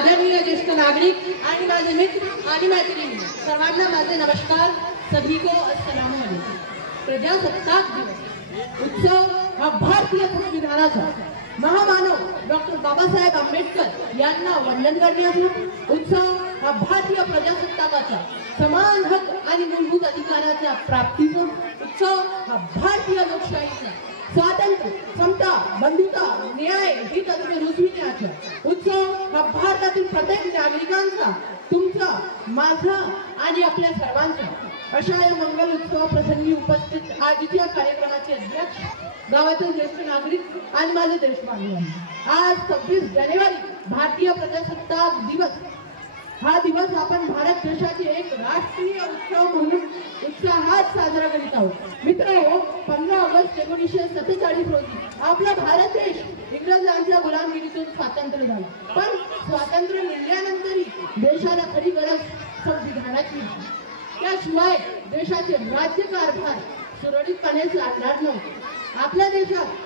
आदरणीय ज्येष्ठ नागरिक आणि माझे मित्र आणि मैत्रिणी सर्वांना माझे नमस्कार। सभी को अस्सलाम वालेकुम। प्रजासत्ताक दिवस उत्सव हा भारतीय संविधानाचा महामानव डॉक्टर बाबासाहेब आंबेडकर यांना वंदन करण्याचा उत्सव हा भारतीय प्रजासत्ताकाचा समान हक आणि मूलभूत अधिकाराच्या प्राप्तीचा उत्सव हा भारतीय लोकशाहीचा स्वातंत्र्य समता बंधुता न्याय ही तत्त्वे रुजविण्याचा उत्सव हा भारतातील प्रत्येक नागरिकांचा तुमचा माझा आणि आपल्या सर्वांचा अशा या मंगल उत्सव प्रसंगी उपस्थित आजच्या कार्यक्रमाचे अध्यक्ष गावातील ज्येष्ठ नागरिक आणि माझे देशबांधव आज 26 जानेवारी भारतीय प्रजासत्ताक दिवस हा दिवस आपण भारत देशाचे एक राष्ट्रीय उत्सव म्हणून उत्साहात साजरा करीत आहोत। मित्रांनो 15 ऑगस्ट 1947 रोजी आपला भारत देश इंग्रजांच्या गुलामगिरीतून स्वातंत्र्य झाला। पण स्वातंत्र्य मिळाल्यानंतरही देशाला खरी गरज संविधानाची होती। त्याशिवाय देशाचे राज्यकारभार सुरळीतपणे चालणार नव्हते। आपल्या देशात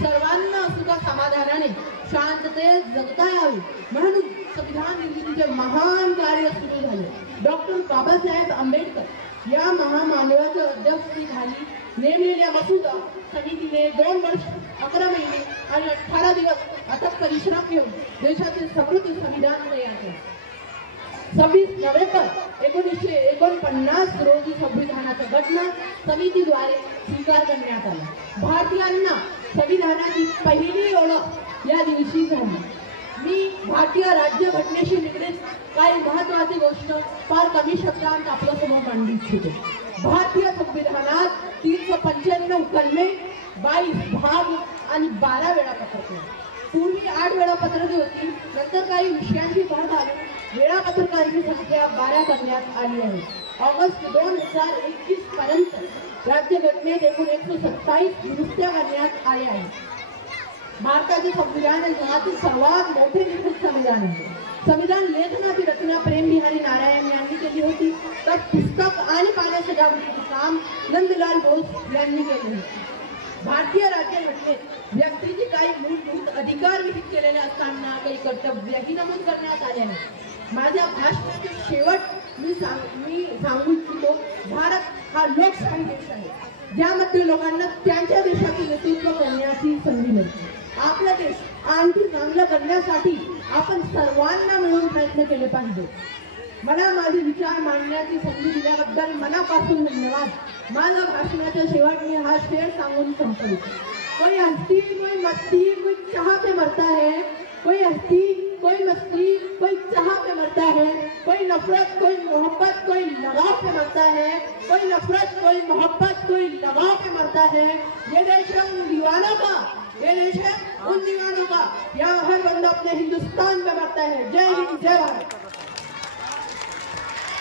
सर्वांना सुद्धा समाधानाने शांततेत जगता यावे म्हणून संविधान निर्मितीचे महान कार्य सुरू झाले। डॉक्टर बाबासाहेब आंबेडकर या महामानवाच्या अध्यक्षतेखाली नेमलेल्या मसुदा समितीने 2 वर्ष 11 महिने आणि 18 दिवस अथक परिश्रम घेऊन देशाचे समृद्ध संविधान तयार केले। 26 नोव्हेंबर 1949 रोजी संविधानाचा घटना समितीद्वारे स्वीकार करण्यात आला। भारतीयांना संविधानाची पहिली ओळख या दिवशी झाली। मी भारतीय राज्यघटनेशी निगडीत काही महत्त्वाची गोष्ट फार कमी शब्दांत आपल्या समोर मांडू इच्छिते। भारतीय संविधानात 395 कलमे 22 भाग आणि 12 वेळापत्रके। पूर्वी 8 वेळापत्रके होती, नंतर काही विषयांची भर घालून वेळापत्रकांची संख्या 12 करण्यात आली आहे। ऑगस्ट 2021 पर्यंत राज्यघटनेत एकूण 127 दुरुस्त्या करण्यात आल्या आहेत। भारताचे संविधान हे जगातील सर्वात मोठे लिखित संविधान आहे। संविधान लेखनाची रचना प्रेम बिहारी नारायण यांनी केली होती, तर पुस्तक आणि पाण्या सजावटीचे काम नंदलाल बोस यांनी केले होते। भारतीय राज्यघटनेत व्यक्तीचे काही मूलभूत अधिकार विहित केलेले असताना काही कर्तव्यही नमूद करण्यात आले आहेत। माझ्या भाषणाचे शेवट मी सांगू इच्छितो, भारत हा लोकशाही देश आहे, ज्यामध्ये लोकांना त्यांच्या देशाचे नेतृत्व करण्याची संधी मिळते। आपला देश आणखी चांगलं करण्यासाठी आपण सर्वांना मिळून प्रयत्न केले पाहिजे। मला माझे विचार मांडण्याची संधी दिल्याबद्दल मनापासून धन्यवाद। माझ्या भाषणाच्या शेवट मी हा शेर सांगून संपवितो। कोई हस्ती कोई मस्ती कोई चाह पे मरता है, कोई हस्ती कोई मस्ती कोई चाह पे मरता है, कोई नफरत कोई मोहब्बत कोई लगाव पे मरता है, कोई नफरत कोई मोहब्बत कोई लगाव पे मरता है। ये देश है उन दीवानों का, ये देश है उन दीवानों का, यहाँ हर बंदा अपने हिंदुस्तान में मरता है। जय हिंद जय भारत।